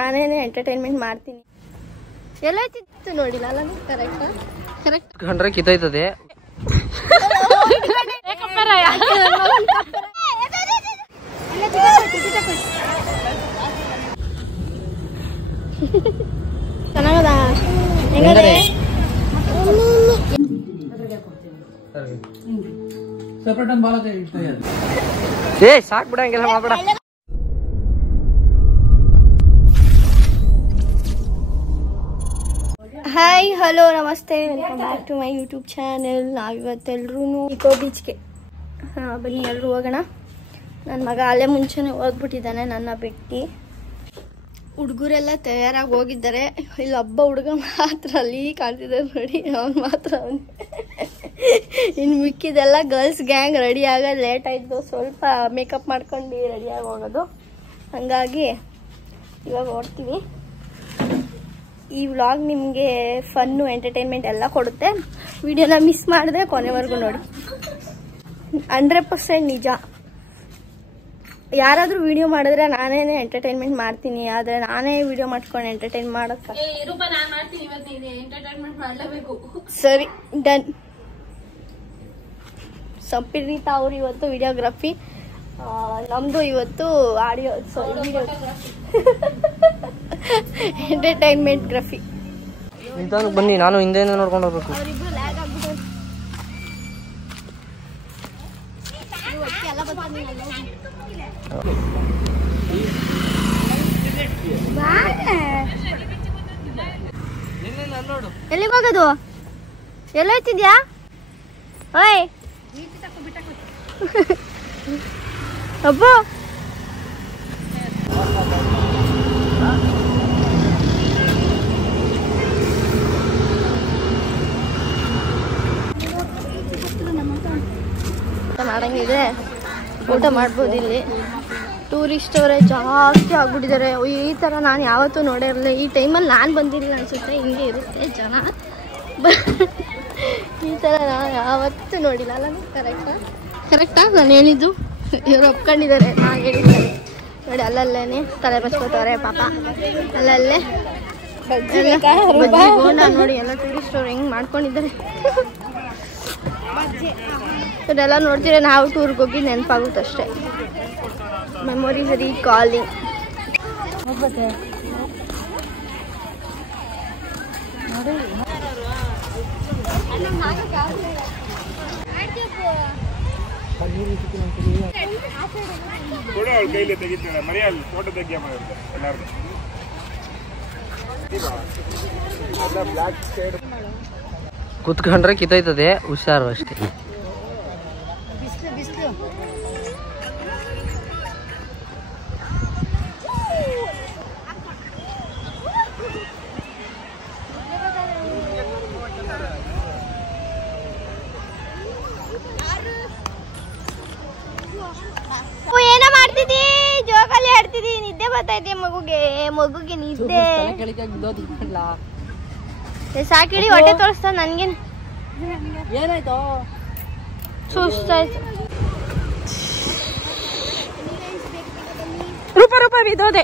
ನಾನೇನೆ entertainment ಮಾಡ್ತೀನಿ. ಎಲ್ಲೈತಿತ್ತು ನೋಡಿಲ್ಲ ಅಲ್ಲ ಕರೆಕ್ಟ್ ಕರೆಕ್ಟ್ ಕಂಡ್ರೆ ಕಿತ್ತೈತದೆ. ಚೆನ್ನಾಗದ ಹೆಂಗದೆ ಏ ಸಾಕ್ ಬಿಡ ಹಂಗೆಲ್ಲ ಮಾಡ್ಬೇಡ. ಹಾಯ್ ಹಲೋ ನಮಸ್ತೆ, welcome back to my YouTube channel. ನಾವಿವತ್ತೆಲ್ರೂ ಇಕೋ ಬೀಚ್ಗೆ ಬನ್ನಿ ಎಲ್ಲರೂ ಹೋಗೋಣ. ನನ್ನ ಮಗ ಅಲ್ಲೇ ಮುಂಚೆನೇ ಹೋಗ್ಬಿಟ್ಟಿದ್ದಾನೆ ನನ್ನ ಬಿಟ್ಟು. ಹುಡುಗರೆಲ್ಲ ತಯಾರಾಗಿ ಹೋಗಿದ್ದಾರೆ. ಇಲ್ಲಿ ಒಬ್ಬ ಹುಡುಗ ಮಾತ್ರ ಅಲ್ಲಿ ಕಾಣ್ತಿದ್ದಾರೆ ನೋಡಿ, ಅವ್ನು ಮಾತ್ರ ಅವನು. ಇನ್ನು ಮಿಕ್ಕಿದೆಲ್ಲ ಗರ್ಲ್ಸ್ ಗ್ಯಾಂಗ್ ರೆಡಿ ಆಗೋದು ಲೇಟ್ ಆಯಿತು, ಸ್ವಲ್ಪ ಮೇಕಪ್ ಮಾಡ್ಕೊಂಡು ರೆಡಿಯಾಗಿ ಹೋಗೋದು. ಹಾಗಾಗಿ ಇವಾಗ ಹೊರಡ್ತೀವಿ. ಈ ವ್ಲಾಗ್ ನಿಮಗೆ ಫನ್ನು ಎಂಟರ್ಟೈನ್ಮೆಂಟ್ ಎಲ್ಲ ಕೊಡುತ್ತೆ. ವಿಡಿಯೋನ ಮಿಸ್ ಮಾಡಿದ್ರೆ ಕೊನೆವರೆಗೂ ನೋಡಿ, 100% ನಿಜ. ಯಾರಾದರೂ ವಿಡಿಯೋ ಮಾಡಿದ್ರೆ ನಾನೇನೆ ಎಂಟರ್ಟೈನ್ಮೆಂಟ್ ಮಾಡ್ತೀನಿ, ಆದರೆ ನಾನೇ ವಿಡಿಯೋ ಮಾಡ್ಕೊಂಡು ಎಂಟರ್ಟೈನ್ ಮಾಡೋದು ಸರಿ. ಡನ್. ಸಂಪಿರೀತಾ ಅವ್ರು ಇವತ್ತು ವಿಡಿಯೋಗ್ರಫಿ, ನಮ್ದು ಇವತ್ತು ಆಡಿಯೋ ವಿಡಿಯೋ ಎಂಟರ್ಟೈನ್ಮೆಂಟ್ ಗ್ರಫಿ. ಬನ್ನಿ, ನಾನು ಹಿಂದೆಯಿಂದ ನೋಡ್ಕೊಂಡು ಹೋಗ್ಬೇಕು. ಎಲ್ಲಿಗೆ ಹೋಗೋದು? ಎಲ್ಲೋಯ್ತಿದ್ಯಾ? ಓಯ್ ಅಬ್ಬೋ, ಮಾಡಂಗಿದೆ, ಊಟ ಮಾಡ್ಬೋದು ಇಲ್ಲಿ. ಟೂರಿಸ್ಟ್ ಅವರೇ ಜಾಸ್ತಿ ಆಗ್ಬಿಟ್ಟಿದ್ದಾರೆ. ಈ ಥರ ನಾನು ಯಾವತ್ತೂ ನೋಡೇ ಇರಲಿಲ್ಲ. ಈ ಟೈಮಲ್ಲಿ ನಾನು ಬಂದಿರಲಿಲ್ಲ ಅನಿಸುತ್ತೆ. ಹಿಂಗೆ ಇರುತ್ತೆ ಜನ, ಈ ಥರ ನಾನು ಯಾವತ್ತೂ ನೋಡಿಲ್ಲ ಅಲ್ಲ. ಕರೆಕ್ಟಾ ನಾನು ಹೇಳಿದ್ದು? ಇವರು ಒಪ್ಕೊಂಡಿದ್ದಾರೆ, ನಾನು ಹೇಳಿದ್ದಾರೆ ನೋಡಿ. ಅಲ್ಲಲ್ಲೇ ತಲೆ ಬಚ್ಕೋತವ್ರೆ ಪಾಪ. ಅಲ್ಲಲ್ಲೇ ಬೋಂಡ ನೋಡಿ, ಎಲ್ಲ ಟೂರಿಸ್ಟ್ ಅವ್ರು ಹೆಂಗೆ ಮಾಡ್ಕೊಂಡಿದ್ದಾರೆ. ಇದೆಲ್ಲ ನೋಡ್ತೀರ, ನಾವು ಟೂರ್ಗೆ ಹೋಗಿ ನೆನಪಾಗುತ್ತೆ ಅಷ್ಟೇ. Memories recalling. ಕುತ್ಕೊಂಡ್ರೆ ಕಿತ್ತೈತದೆ, ಹುಷಾರು ಅಷ್ಟೇ. ಏನೋ ಮಾಡ್ತಿದ್ದಿ? ಜೋಕಾಲಿ ಆಡ್ತಿದ್ದಿ? ನಿದ್ದೆ ಬರ್ತಾಯಿದ್ದೆ ಮಗುಗೆ ನಿದ್ದೆ ಸಾಕಿಡಿ. ಹೊಟ್ಟೆ ತೋರಿಸ್ತಾ ನನ್ಗೆ ಏನಾಯ್ತು? ಸುಸ್ತಾಯ್ತು. ರೂಪ ಬಿದ್ದೋದೆ.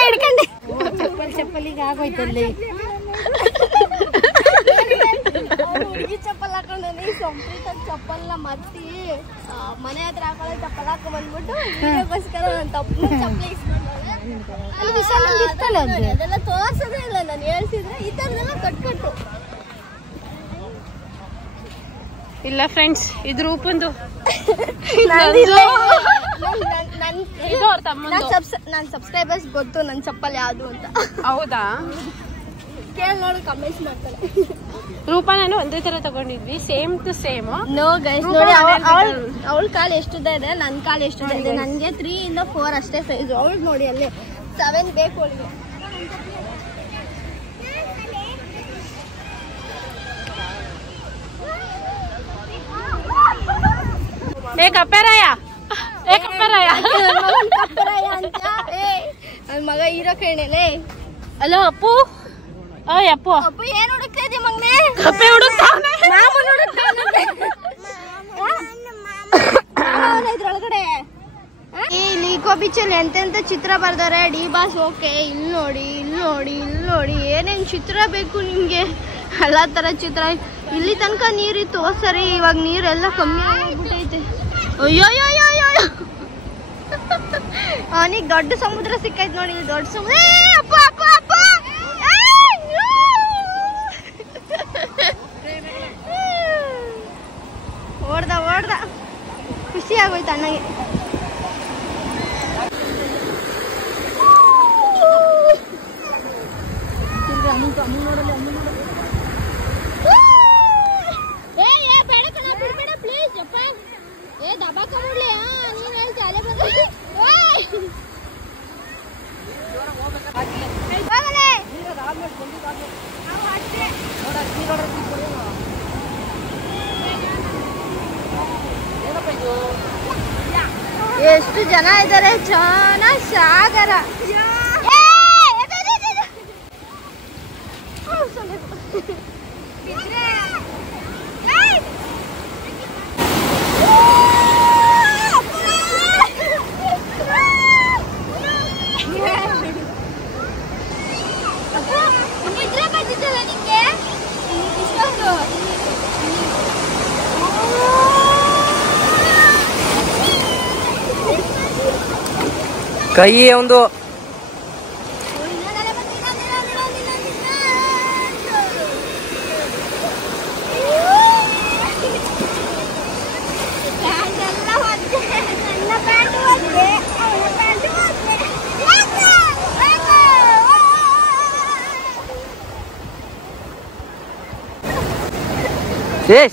ಹಿಡ್ಕೊಂಡೆ ಚಪ್ಪಲಿಗೆ ಆಗೋಯ್ತಲ್ಲಿ. ಹುಡುಗಿ ಚಪ್ಪಲ್ ಹಾಕೊಂಡಿ, ಸಂಪ್ರೀತಾಗ ಚಪ್ಪಲ್ನ ಮತ್ತಿ ಮನೆ ಹತ್ರ ಹಾಕೊಳ್ಳೋ ಚಪ್ಪಲ್ ಹಾಕೊಂಡ್ ಬಂದ್ಬಿಟ್ಟು ವಿಡಿಯೋಗೋಸ್ಕರ ನಾನು ತಪ್ಪು ಚಪ್ಪಲಿ ಇಸ್ಕೊಂಡಲ್ಲ. ಅದೆಲ್ಲ ತೋರ್ಸೋದೇ ಇಲ್ಲ. ನಾನು ಹೇಳ್ತಿದ್ರೆ ಈ ಥರದೆಲ್ಲ ಕಟ್ಕಟ್ಟು ಇಲ್ಲ ಫ್ರೆಂಡ್ಸ್, ಇದು ರೂಪಂದು. ನನ್ನ ಸಬ್ಸ್ಕ್ರೈಬರ್ಸ್ ಗೊತ್ತು ನನ್ನ ಚಪ್ಪಲ್ ಯಾವುದು ಅಂತ. ಹೌದಾ? ಕೇಳಿ ನೋಡು, ಕಮೆಂಟ್ಸ್ ಮಾಡ್ತಾರೆ. ರೂಪ ನಾನು ಒಂದೇ ತರ ತಗೊಂಡಿದ್ವಿ, same to same. No guys, ನೋಡಿ ಅವಳ ಕಾಲು ಎಷ್ಟುದ ಇದೆ, ನನ್ನ ಕಾಲು ಎಷ್ಟುದ ಇದೆ. ನನಗೆ 3 ಇಂದ 4 ಅಷ್ಟೇ ಸೈಜ್. ಅವಳು ನೋಡಿ ಅಲ್ಲಿ 7 ಬೇಕು ಅವಳಿಗೆ. ನನ್ನ ಮಗ ಹೀರೋ ಕಣೆಲೆ. ಹಲೋ ಅಪ್ಪು. ಅಪ್ಪು ಅಪ್ಪ ಏನ್ ಹುಡುಕ್ತಾ ಇದ್ದೀಯ ಮಗನೇ? ಕಪ್ಪೆ ಹುಡುಕ್ತಾವ್ನೆ. ಮಾಮೂಲು ಹುಡುಕ್ತಾವ್ನೆ. ಇದ್ರೊಳಗಡೆ ಇಲ್ಲಿ ಇಕೋ ಬೀಚಲ್ಲಿ ಎಂತೆಂತ ಚಿತ್ರ ಬರ್ದಾರೆ. ಡಿ ಬಾಸ್ ಓಕೆ, ಇಲ್ಲಿ ನೋಡಿ, ಇಲ್ಲಿ ನೋಡಿ, ಇಲ್ಲಿ ನೋಡಿ, ಏನೇನು ಚಿತ್ರ ಬೇಕು ನಿಮಗೆ, ಎಲ್ಲ ಥರ ಚಿತ್ರ. ಇಲ್ಲಿ ತನಕ ನೀರಿತ್ತು ಸರಿ, ಇವಾಗ ನೀರೆಲ್ಲ ಕಮ್ಮಿ ಆಗ್ಬಿಟ್ಟೈತೆ. ಅಯ್ಯೋಯ್ಯೋಯ್ಯೋ, ಅವನಿಗೆ ದೊಡ್ಡ ಸಮುದ್ರ ಸಿಕ್ಕೈತೆ ನೋಡಿ, ದೊಡ್ಡ ಸಮುದ್ರ. ಅಪ್ಪ ಅಪ್ಪ ಅಪ್ಪ, ಓಡ್ದ ಖುಷಿ ಆಗೋಯ್ತು ಅಣ್ಣಗೆ. ಬೇಡ ಕಣ, ಬಿಡ್ಬೇಡ ಪ್ಲೀಸ್ ಅಪ್ಪ. ದಬಾಕೊಂಡ್ಬಿಡ್ಲಿ, ನೀನ್ ಹೇಳ್ತಿ ಅಲೆ ಬಂದ. ಎಷ್ಟು ಜನ ಇದ್ದಾರೆ, ಸಾಗರ. ಕೈ ಒಂದು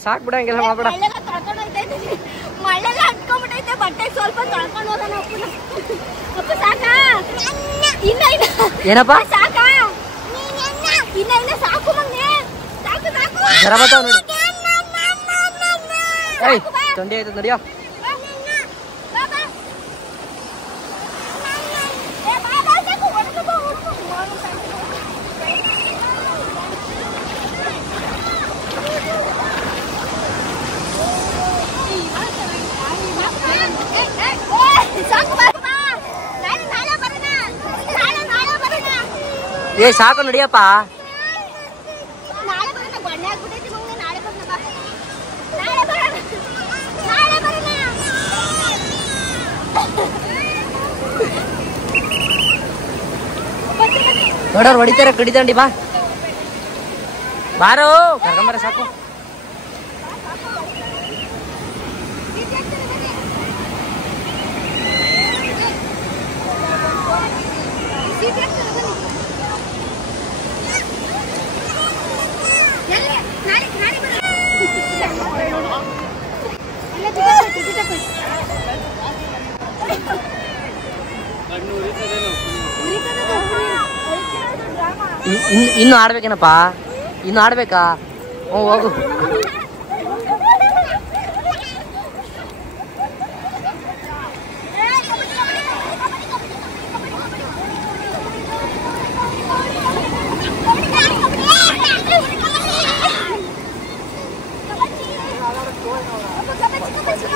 ಸಾಕ್ ಬಿಡ, ಹಂಗೆಲ್ಲ ಮಾಡ್ಬೇಡ. ಮಳೆಲ್ಲ ಹತ್ಕೊಂಡ್ಬಿಟ್ಟೈತೆ, ಬಟ್ಟೆ ಸ್ವಲ್ಪ ತೊಳ್ಕೊಂಡು ಹೋಗೋಣ. ಅಪ್ಪ ಸಾಕಾ? ಏನಪ್ಪ ಸಾಕಾ? ಇನ್ನ ಸಾಕು ಮಗ್ನೆ, ಸಾಕು ಸಾಕು. ಜರ ಬರ್ತಾವ ನೋಡಿ. ಏಯ್ ತೊಂಡಿ ಆಯ್ತದ ನಡಿಯೋ. ಸಾಕು ನಡಿಯಪ್ಪ. ನೋಡೋರು ಹೊಡಿತಾರೆ, ಕಡಿದಂಡಿ ಬಾ ಬಾರೋ, ಕರ್ಕೊಂಬರ ಸಾಕು. ಇನ್ನು ಆಡ್ಬೇಕೇನಪ್ಪ, ಇನ್ನು ಆಡ್ಬೇಕಾ? ಹೋಗು.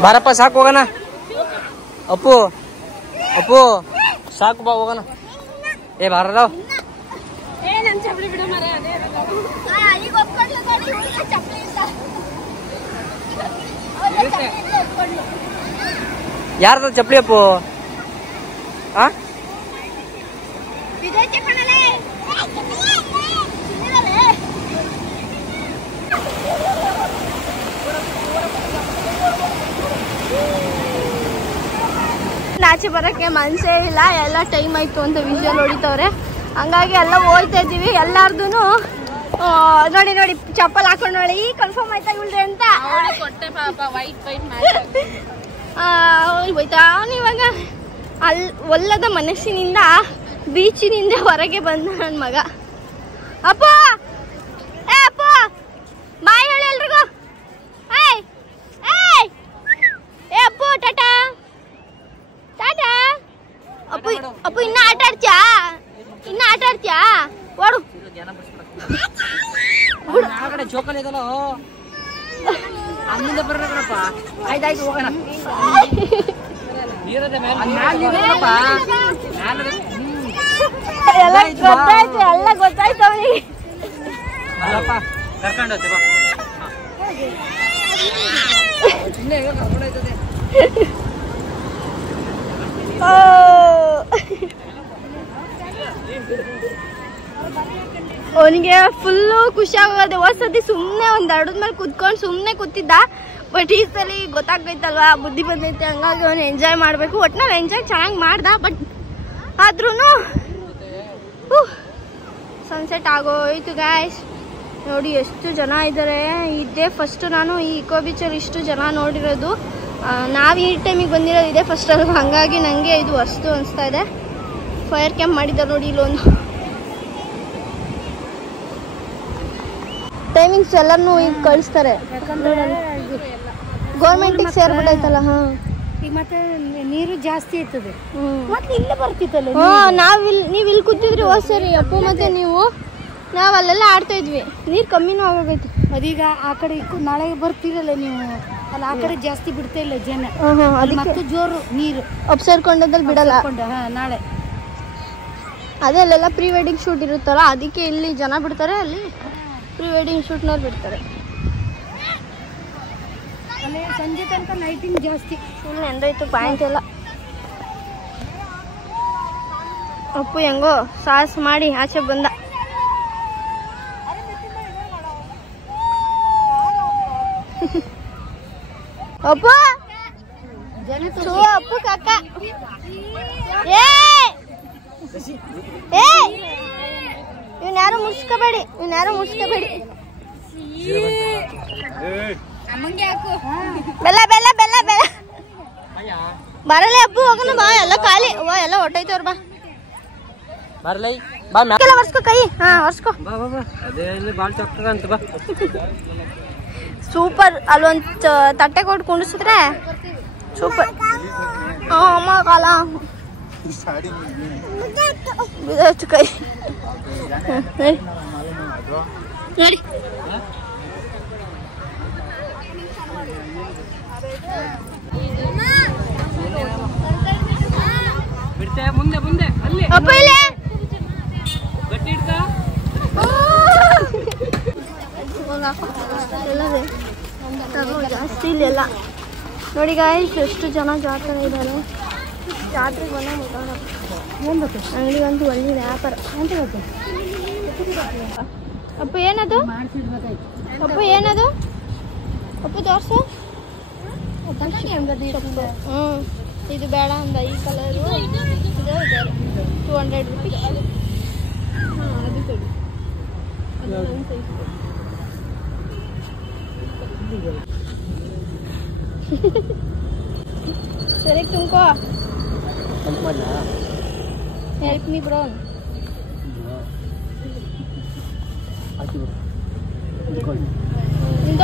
ಬಾರಪ್ಪ ಸಾಕು ಹೋಗೋಣ. ಅಪ್ಪು ಅಪ್ಪು ಸಾಕು ಬಾ ಹೋಗೋಣ. ಬಾರದಾವ್ ಯಾರ್ದ ಚಪ್ಪಲಿ ಅಪ್ಪು? ಆಚೆ ಬರಕ್ಕೆ ಮನ್ಸೇ ಇಲ್ಲ, ಎಲ್ಲ ಟೈಮ್ ಆಯ್ತು ಅಂತ ವಿಷಲ್ ಹೊಡಿತವ್ರೆ. ಹಂಗಾಗಿ ಎಲ್ಲ ಹೋಯ್ತಾ ಇದೀವಿ. ಎಲ್ಲಾರ್ದು ನೋಡಿ ನೋಡಿ ಚಪ್ಪಲ್ ಹಾಕೊಂಡು ನೋಡಿ ಕನ್ಫರ್ಮ್ ಆಯ್ತಾ ಇಲ್ರಿ ಅಂತ ಹೋಯ್ತಾ. ಇವಾಗ ಒಲ್ಲದ ಮನಸ್ಸಿನಿಂದ ಬೀಚಿನಿಂದ ಹೊರಗೆ ಬಂದ ನನ್ನ ಮಗ. ಅಪ್ಪ ಅಪ್ಪ ಬಾಯ್ ಹೇಳಿ ಎಲ್ರಿಗೂ. ಅಪ್ಪು ಟಾಟಾ ಟಾಟಾ. ಅಪ್ಪು ಅಪ್ಪು ಇನ್ನ ಆಟ ಆಡ್ತೀಯಾ? ಇನ್ನ ಆಟ ಆಡ್ತೀಯಾ? ಓಡು. ಚೋಕನ್ ಇದಲ್ಲ ಅಲ್ಲಿಂದ ಬರ್ಬೇಕಪ್ಪ. ಆಯ್ತಾಯ್ತು ಹೋಗೋಣ. ಎಲ್ಲ ಗೊತ್ತಾಯ್ತು, ಎಲ್ಲ ಗೊತ್ತಾಯ್ತು ಅವನಿಗೆ. ಅವನಿಗೆ ಫುಲ್ಲು ಖುಷಿ ಆಗೋದು. ಹೊಸತಿ ಸುಮ್ಮನೆ ಒಂದು ದಡದ ಮೇಲೆ ಕುತ್ಕೊಂಡು ಸುಮ್ಮನೆ ಕೂತಿದ್ದ. ಬಟ್ ಈ ಸಲ ಗೊತ್ತಾಗೈತಲ್ವಾ, ಬುದ್ಧಿ ಬಂದೈತೆ, ಹಂಗಾಗಿ ಅವನು ಎಂಜಾಯ್ ಮಾಡಬೇಕು. ಒಟ್ಟಿನಲ್ಲಿ ಎಂಜಾಯ್ ಚೆನ್ನಾಗಿ ಮಾಡ್ದ. ಬಟ್ ಆದ್ರೂ ಸನ್ಸೆಟ್ ಆಗೋಯ್ತು ಗಾಯ್ಸ್. ನೋಡಿ ಎಷ್ಟು ಜನ ಇದ್ದಾರೆ. ಇದೇ ಫಸ್ಟ್ ನಾನು ಈ ಇಕೋ ಬೀಚಲ್ಲಿ ಇಷ್ಟು ಜನ ನೋಡಿರೋದು. ನಾವು ಈ ಟೈಮಿಗೆ ಬಂದಿರೋದು ಇದೇ ಫಸ್ಟ್ ಅಲ್ವ, ಹಂಗಾಗಿ ನನಗೆ ಇದು ಹೊಸ್ತು ಅನಿಸ್ತಾ ಇದೆ. ಫೈರ್ ಕ್ಯಾಂಪ್ ಮಾಡಿದ್ದಾರೆ ನೋಡಿ ಇಲ್ಲೊಂದು. ಟೈಮಿಂಗ್ಸ್ ಎಲ್ಲರನ್ನೂ ಈಗ ಕಳಿಸ್ತಾರೆ, ಗೌರ್ಮೆಂಟಿಗೆ ಸೇರ್ಬಿಟ್ಟೈತಲ್ಲ. ಹಾಂ, ಈಗ ಮತ್ತೆ ನೀರು ಜಾಸ್ತಿ ಇರ್ತದೆ. ಮತ್ತೆ ಇಲ್ಲೇ ಬರ್ತಿತ್ತಲ್ಲ. ನೀವು ಇಲ್ಲಿ ಕೂತಿದ್ರಿ ಹೋದ್ ಸರಿ ಅಪ್ಪು ಮತ್ತೆ ನೀವು. ನಾವು ಅಲ್ಲೆಲ್ಲ ಆಡ್ತಾ ಇದ್ವಿ. ನೀರು ಕಮ್ಮಿನೂ ಆಗೋಗೈತಿ. ಅದೀಗ ಆ ಕಡೆ ನಾಳೆ ಬರ್ತಿರಲ್ಲ ನೀವು, ಅಲ್ಲಿ ಆ ಕಡೆ ಜಾಸ್ತಿ ಬಿಡ್ತಾ ಇಲ್ಲ ಜನ. ಮತ್ತೆ ಜೋರು ನೀರು ಅಪ್ಸರ್ಕೊಂಡದಲ್ಲಿ ಬಿಡಲ್ಲ. ನಾಳೆ ಅದೇ ಅಲ್ಲೆಲ್ಲ ಪ್ರೀ ವೆಡ್ಡಿಂಗ್ ಶೂಟ್ ಇರುತ್ತಲ್ಲ, ಅದಕ್ಕೆ ಇಲ್ಲಿ ಜನ ಬಿಡ್ತಾರೆ. ಅಲ್ಲಿ ಪ್ರೀ ವೆಡ್ಡಿಂಗ್ ಶೂಟ್ನಲ್ಲಿ ಬಿಡ್ತಾರೆ. ಅಲ್ಲಿ ಸಂಜೆ ತನಕ ಲೈಟಿಂಗ್ ಜಾಸ್ತಿ. ಫುಲ್ ಎಂದಾಯ್ತು ಪಾಯಿಂಟ್ ಎಲ್ಲ. ಅಪ್ಪು ಹೆಂಗೋ ಸಾಹಸ ಮಾಡಿ ಆಚೆ ಬಂದ. ಅಪ್ಪು ಅಪ್ಪು ಕಾಕ ಇವ್ನ್ಯಾರು ಮುಡ್ಸ್ಕೋಬೇಡಿ. ಬೆಲ್ಲ ಬೆಲ್ಲ ಬೆಲ್ಲ ಬೆಲ್ಲ ಬರಲಿ ಅಪ್ಪು, ಹೋಗೋಣ ಬಾ. ಎಲ್ಲ ಖಾಲಿ ಎಲ್ಲ ಹೊಟ್ಟೈತವ್ರ. ಬಾ ಒರ್ಸ್ಕೊ ಕೈ. ಹಾ ಒರ್ಸ್ಕೊ. ಸೂಪರ್. ಅಲ್ಲೊಂದು ತಟ್ಟೆ ಕೊಟ್ಟು ಕುಣಿಸಿದ್ರೆ ಸೂಪರ್. ಅಮ್ಮ ಕಾಲ ಬಿದ್ದೋಯ್ತು ಕೈ. ನೋಡಿ ಮುಂದೆ ಮುಂದೆ ಅಲ್ಲಿ ಅಪ್ಪ ಇಲ್ಲೇ ಜಾಸ್ತಿ ಇಲ್ಲೆಲ್ಲ ನೋಡಿ ಗಾಯ್ಸ್, ಎಷ್ಟು ಜನ ಜಾತ್ರೆ ಇದ್ದಾರೆ. ಜಾತ್ರೆಗೆ ಬಂದ ಅಂಗಡಿಗಂತೂ ಒಳ್ಳೆ ವ್ಯಾಪಾರ. ಅಪ್ಪ ಏನದು? ಅಪ್ಪ ಏನದು? ಅಪ್ಪ ತೋರ್ಸು. ಇದು ಬೇಡ ಅಂದ. ಈ ಕಲರು 200 ರೂಪೀಸ್. ಅದು ಕೊಡಿ. ಸರಿ ತುಮಕೋ. Help me bro. ಇಲ್ಲಿ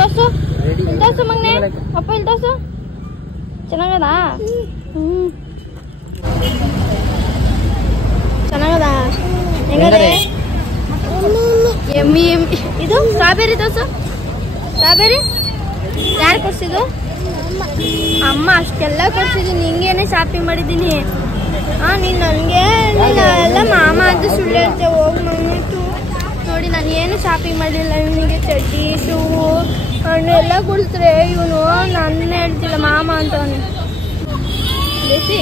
ತೋರ್ಸು ಮಗನೆ. ಅಪ್ಪ ಇಲ್ಲಿ ತೋರ್ಸು. ಚೆನ್ನಾಗದ? ಚೆನ್ನಾಗದ? ಹೆಂಗದೆ? ಎಮ್ಮಿ ಎಮ್ಮಿ. ಇದು ಸ್ಟ್ರಾಬೆರಿ ತೋರ್ಸು. ಸ್ಟ್ರಾಬೆರಿ ಯಾರು ಕೊಡ್ಸಿದ್ದು? ಅಮ್ಮ ಅಷ್ಟೆಲ್ಲ ಕೊಡ್ಸಿದ್ದೀನಿ. ಹಿಂಗೇನೆ ಶಾಪಿಂಗ್ ಮಾಡಿದ್ದೀನಿ. ನೀನು ನನಗೆ ಎಲ್ಲ ಮಾಮ ಅಂತ ಸುಳ್ಳು ಹೇಳ್ತೆ. ಹೋಗಿ ಮಗನಿಟ್ಟು ನೋಡಿ, ನಾನು ಏನು ಶಾಪಿಂಗ್ ಮಾಡಲಿಲ್ಲ. ಇವನಿಗೆ ಚಡ್ಡಿ ಶೂ ಹಣ್ಣು ಎಲ್ಲ ಕೊಡ್ತಾರೆ. ಇವನು ನನ್ನ ಹೇಳ್ತಿಲ್ಲ ಮಾಮ ಅಂತ. ಅವನು ಬೇಸಿ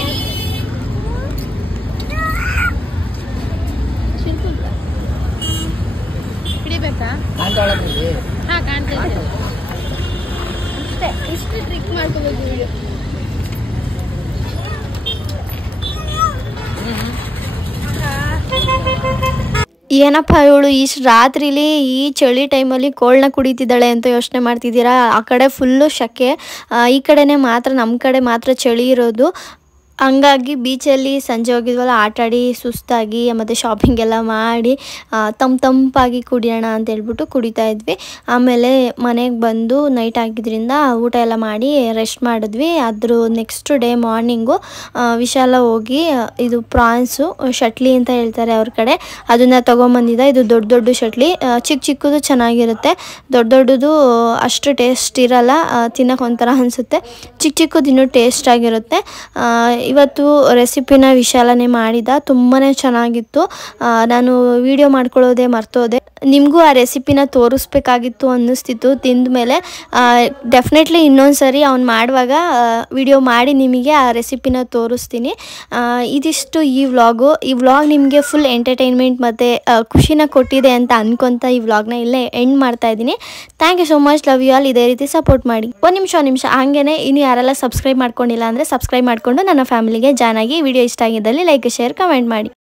ಹಿಡಿಬೇಕಾ? ಹಾಂ ಕಾಣ್ತೈತೆ. ಅಷ್ಟೇ, ಇಷ್ಟು ಟ್ರಿಕ್ ಮಾಡ್ಕೋಬೇಕು ವಿಡಿಯೋ. ಏನಪ್ಪ ಇವಳು ಈ ರಾತ್ರಿಲಿ ಈ ಚಳಿ ಟೈಮಲ್ಲಿ ಕೋಲ್ಡ್ನ ಕುಡಿತಿದ್ದಾಳೆ ಅಂತ ಯೋಚನೆ ಮಾಡ್ತಿದ್ದೀರಾ? ಆ ಕಡೆ ಫುಲ್ಲು ಶೆಕೆ, ಈ ಕಡೆನೇ ಮಾತ್ರ, ನಮ್ಮ ಕಡೆ ಮಾತ್ರ ಚಳಿ ಇರೋದು. ಬೀಚಲ್ಲಿ ಸಂಜೆ ಹೋಗಿದ್ವಲ್ಲ, ಆಟಾಡಿ ಸುಸ್ತಾಗಿ ಮತ್ತು ಶಾಪಿಂಗ್ ಎಲ್ಲ ಮಾಡಿ ತಂಪಾಗಿ ಕುಡಿಯೋಣ ಅಂತ ಹೇಳ್ಬಿಟ್ಟು ಕುಡಿತಾ ಇದ್ವಿ. ಆಮೇಲೆ ಮನೆಗೆ ಬಂದು ನೈಟ್ ಆಗಿದ್ದರಿಂದ ಊಟ ಎಲ್ಲ ಮಾಡಿ ರೆಸ್ಟ್ ಮಾಡಿದ್ವಿ. ಅದ್ರ ನೆಕ್ಸ್ಟ್ ಡೇ ಮಾರ್ನಿಂಗು ವಿಶಾಲ ಹೋಗಿ ಇದು ಪ್ರಾನ್ಸು ಶಟ್ಲಿ ಅಂತ ಹೇಳ್ತಾರೆ ಅವ್ರ ಕಡೆ, ಅದನ್ನು ತೊಗೊಂಬಂದಿದ್ದ. ಇದು ದೊಡ್ಡ ಶಟ್ಲಿ, ಚಿಕ್ಕದು ಚೆನ್ನಾಗಿರುತ್ತೆ. ದೊಡ್ಡದು ಅಷ್ಟು ಟೇಸ್ಟ್ ಇರಲ್ಲ, ತಿನ್ನೋಕೆ ಒಂಥರ ಅನಿಸುತ್ತೆ. ಚಿಕ್ಕದು ಇನ್ನೂ ಟೇಸ್ಟ್ ಆಗಿರುತ್ತೆ. ಇವತ್ತು ರೆಸಿಪಿನ ವಿಶಾಲನೆ ಮಾಡಿದ, ತುಂಬಾ ಚೆನ್ನಾಗಿತ್ತು. ನಾನು ವಿಡಿಯೋ ಮಾಡ್ಕೊಳ್ಳೋದೇ ಮರ್ತೋದೆ. ನಿಮಗೂ ಆ ರೆಸಿಪಿನ ತೋರಿಸ್ಬೇಕಾಗಿತ್ತು ಅನ್ನಿಸ್ತಿತ್ತು ತಿಂದ ಮೇಲೆ. ಡೆಫಿನೆಟ್ಲಿ ಇನ್ನೊಂದು ಸರಿ ಅವ್ನು ಮಾಡುವಾಗ ವಿಡಿಯೋ ಮಾಡಿ ನಿಮಗೆ ಆ ರೆಸಿಪಿನ ತೋರಿಸ್ತೀನಿ. ಇದಿಷ್ಟು ಈ ವ್ಲಾಗ್ ನಿಮಗೆ ಫುಲ್ ಎಂಟರ್ಟೈನ್ಮೆಂಟ್ ಮತ್ತು ಖುಷಿನ ಕೊಟ್ಟಿದೆ ಅಂತ ಅನ್ಕೊತ ಈ ವ್ಲಾಗ್ನ ಇಲ್ಲೇ ಎಂಡ್ ಮಾಡ್ತಾ ಇದ್ದೀನಿ. Thank you so much, love you all. ಇದೇ ರೀತಿ ಸಪೋರ್ಟ್ ಮಾಡಿ. ಒಂದು ನಿಮಿಷ ಹಾಗೇನೆ ಇನ್ನು ಯಾರೆಲ್ಲ ಸಬ್ಸ್ಕ್ರೈಬ್ ಮಾಡ್ಕೊಂಡಿಲ್ಲ ಅಂದರೆ ಸಬ್ಸ್ಕ್ರೈಬ್ ಮಾಡಿಕೊಂಡು ನನ್ನ ಫ್ಯಾಮಿಲಿಗೆ ಜಾಯ್ನ್ ಆಗಿ. ವಿಡಿಯೋ ಇಷ್ಟ ಆಗಿದ್ದಲ್ಲಿ ಲೈಕ್, ಶೇರ್, ಕಮೆಂಟ್ ಮಾಡಿ.